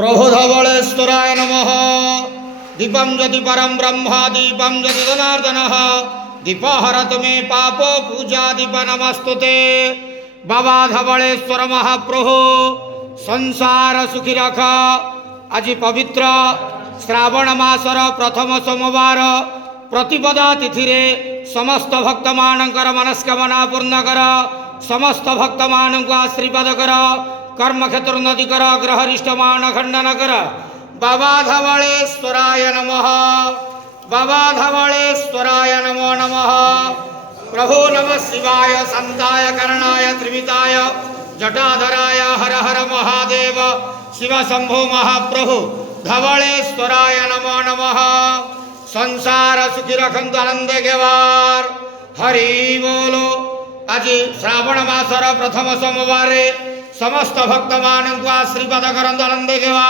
प्रभु धवलेश्वराय नमः। दीपं ज्योति परम ब्रह्म दीपं ज्योति जनार्दन दीपहरतु मे पाप पूजा दीप नमस्तुते। बाबा धवलेश्वर महाप्रभु संसार सुखी रख। आज पवित्र श्रावण मासर प्रथम सोमवार प्रतिपदा तिथि रे समस्त भक्त मानकर मनस्कामना पूर्ण कर। समस्त भक्त मानक आशीर्वाद कर। कर्म क्षेत्र उन्नति कर। ग्रहरिष्ट मान खंडन कर। बाबा धवलेश्वराय नमः। बाबा धवलेश्वराय नमो नमः। प्रभु नमः शिवाय संताय करणाय त्रिविताय जटाधराय हर हर महादेव शिव शंभो महाप्रभु धवलेश्वराय नमो नमः। संसार सुखी रखंतु आनंद गेवार हरि बोलो। आज श्रावण मासर प्रथम सोमवार समस्त भक्त मानक आशीर्वाद करंतु आनंद गेवार।